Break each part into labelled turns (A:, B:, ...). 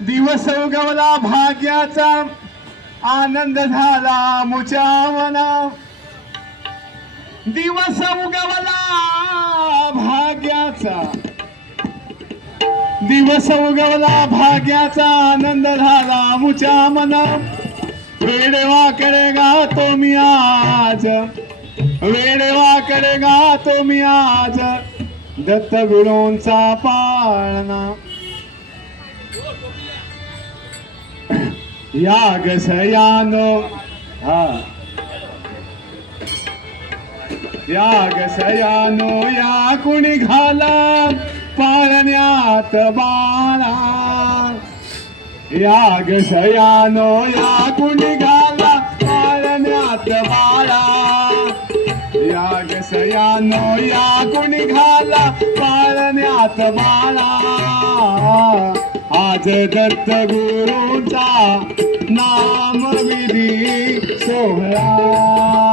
A: दिवस उगवला भाग्याचा आनंद झाला मुच्या मना दिवस उगवला भाग्याचा. दिवस उगवला भाग्याचा आनंद झाला मुच्या मना वेडवा करेगा तो मी आज. वेडवा करेगा तो मी आज. दत्त गुरूंचा पाळणा. याग सयानो. हा. याग गसयानो या कुणी घाला? पाळण्यात बाळा. याग सयानो या कुणी पाळण्यात आज दत्त गुरूचा नाम विधी सोहळा.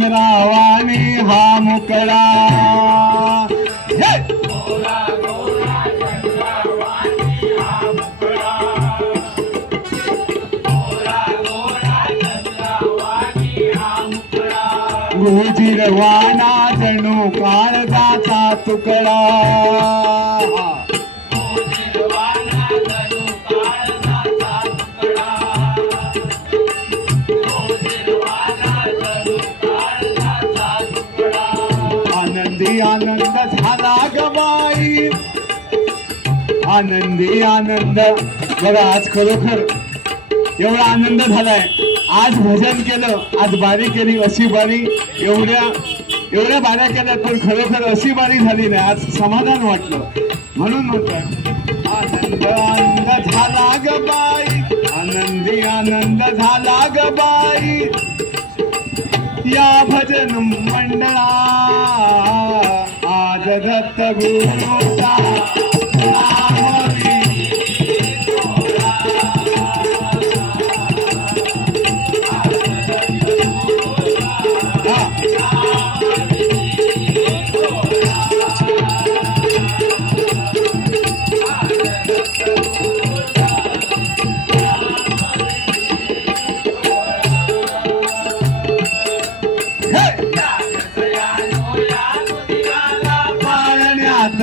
A: गोरा हा मुकडा हे! गोजीरवाना जणू काळजाचा तुकडा आनंद झाला गबाई आनंदी आनंद. बघा आज खरोखर एवढा आनंद झालाय. आज भजन केलं आज बारी केली अशी बारी एवढ्या एवढ्या बाऱ्या केल्या पण खरोखर अशी बारी झाली नाही. आज समाधान वाटलं. म्हणून म्हणतोय आनंद आनंद झाला ग बाई. आनंदी आनंद झाला ग बाई. या भजन मंडळा आज दत्त गुरुचा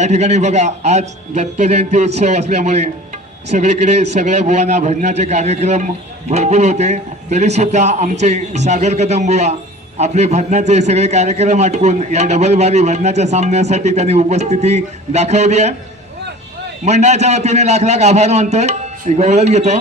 A: या ठिकाणी बघा आज दत्त जयंती उत्सव असल्यामुळे सगळीकडे सगळ्या बुवांना भजनाचे कार्यक्रम भरपूर होते. तरी सुद्धा आमचे सागर कदम बुवा आपले भजनाचे सगळे कार्यक्रम आटकून या डबल बारी भजनाच्या सामन्यासाठी त्यांनी उपस्थिती दाखवली आहे. मंडळाच्या वतीने लाख लाख आभार मानतोय. गौरव घेतो.